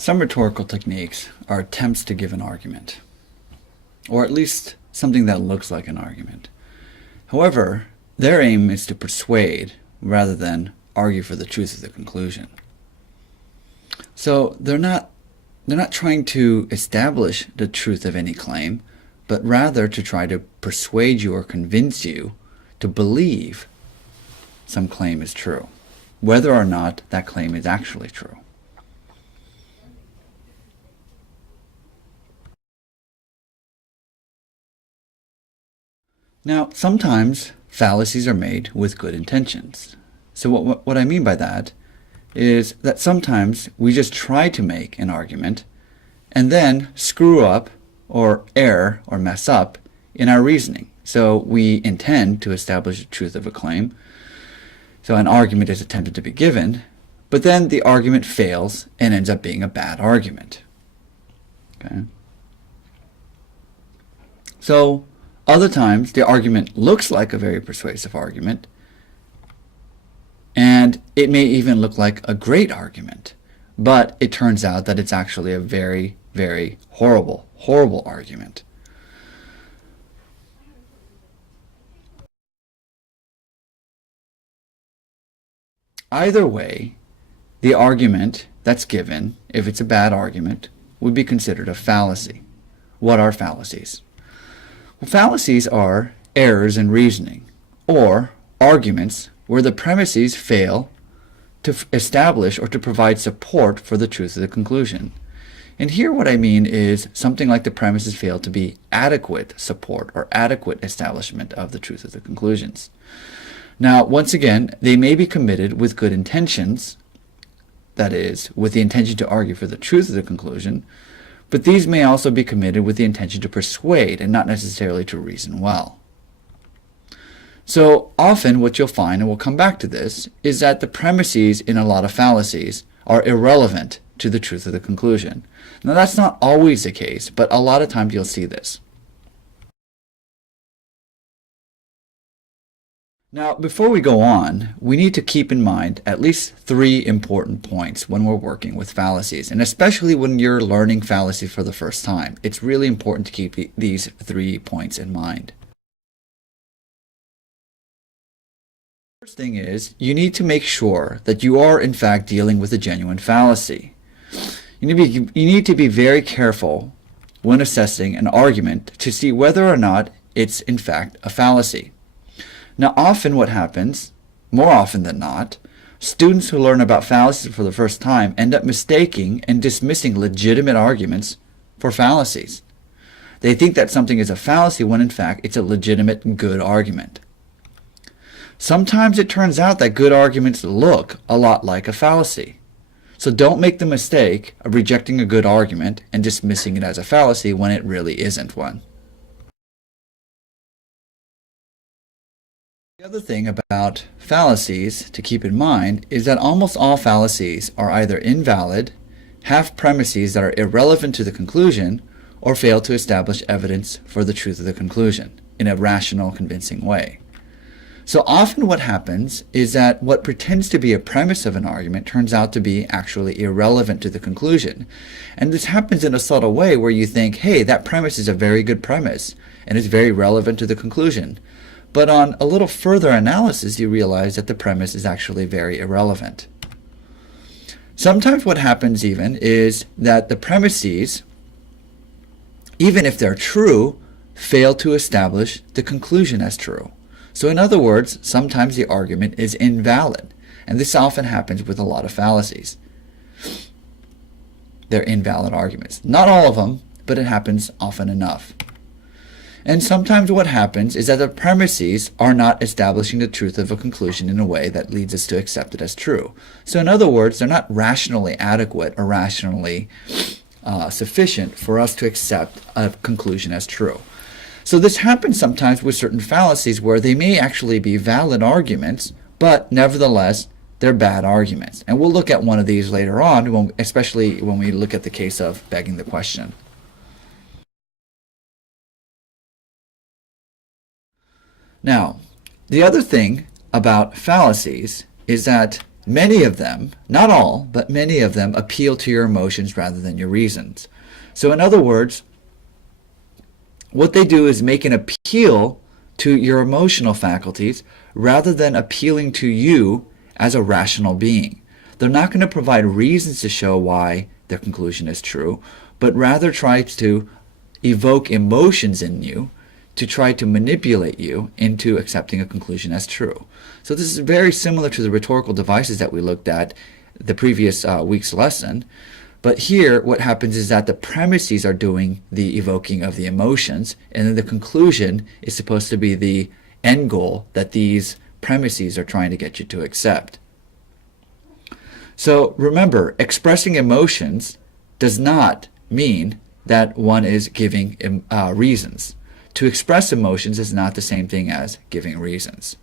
Some rhetorical techniques are attempts to give an argument, or at least something that looks like an argument. However, their aim is to persuade rather than argue for the truth of the conclusion. So they're not trying to establish the truth of any claim, but rather to try to persuade you or convince you to believe some claim is true, whether or not that claim is actually true. Now, sometimes fallacies are made with good intentions. So what I mean by that is that sometimes we just try to make an argument and then screw up or err or mess up in our reasoning. So we intend to establish the truth of a claim. So an argument is attempted to be given, but then the argument fails and ends up being a bad argument. Okay? So other times the argument looks like a very persuasive argument, and it may even look like a great argument, but it turns out that it's actually a very, very horrible argument. Either way, the argument that's given, if it's a bad argument, would be considered a fallacy. What are fallacies? Well, fallacies are errors in reasoning, or arguments where the premises fail to establish or to provide support for the truth of the conclusion. And here what I mean is something like the premises fail to be adequate support or adequate establishment of the truth of the conclusions. Now, once again, they may be committed with good intentions, that is, with the intention to argue for the truth of the conclusion, but these may also be committed with the intention to persuade and not necessarily to reason well. So often what you'll find, and we'll come back to this, is that the premises in a lot of fallacies are irrelevant to the truth of the conclusion. Now that's not always the case, but a lot of times you'll see this. Now, before we go on, we need to keep in mind at least 3 important points when we're working with fallacies, and especially when you're learning fallacies for the first time. It's really important to keep these 3 points in mind. First thing is, you need to make sure that you are in fact dealing with a genuine fallacy. You need to be very careful when assessing an argument to see whether or not it's in fact a fallacy. Now often what happens, more often than not, students who learn about fallacies for the first time end up mistaking and dismissing legitimate arguments for fallacies. They think that something is a fallacy when in fact it's a legitimate good argument. Sometimes it turns out that good arguments look a lot like a fallacy. So don't make the mistake of rejecting a good argument and dismissing it as a fallacy when it really isn't one. The other thing about fallacies to keep in mind is that almost all fallacies are either invalid, have premises that are irrelevant to the conclusion, or fail to establish evidence for the truth of the conclusion in a rational, convincing way. So often what happens is that what pretends to be a premise of an argument turns out to be actually irrelevant to the conclusion. And this happens in a subtle way where you think, hey, that premise is a very good premise and it's very relevant to the conclusion. But on a little further analysis, you realize that the premise is actually very irrelevant. Sometimes what happens even is that the premises, even if they're true, fail to establish the conclusion as true. So in other words, sometimes the argument is invalid. And this often happens with a lot of fallacies. They're invalid arguments. Not all of them, but it happens often enough. And sometimes what happens is that the premises are not establishing the truth of a conclusion in a way that leads us to accept it as true. So in other words, they're not rationally adequate or rationally sufficient for us to accept a conclusion as true. So this happens sometimes with certain fallacies where they may actually be valid arguments, but nevertheless, they're bad arguments. And we'll look at one of these later on, especially when we look at the case of begging the question. Now, the other thing about fallacies is that Many of them, not all, but many of them appeal to your emotions rather than your reasons. So in other words, what they do is make an appeal to your emotional faculties rather than appealing to you as a rational being. They're not going to provide reasons to show why their conclusion is true, but rather try to evoke emotions in you to try to manipulate you into accepting a conclusion as true. So this is very similar to the rhetorical devices that we looked at the previous week's lesson. But here what happens is that the premises are doing the evoking of the emotions, and then the conclusion is supposed to be the end goal that these premises are trying to get you to accept. So remember, expressing emotions does not mean that one is giving reasons. To express emotions is not the same thing as giving reasons.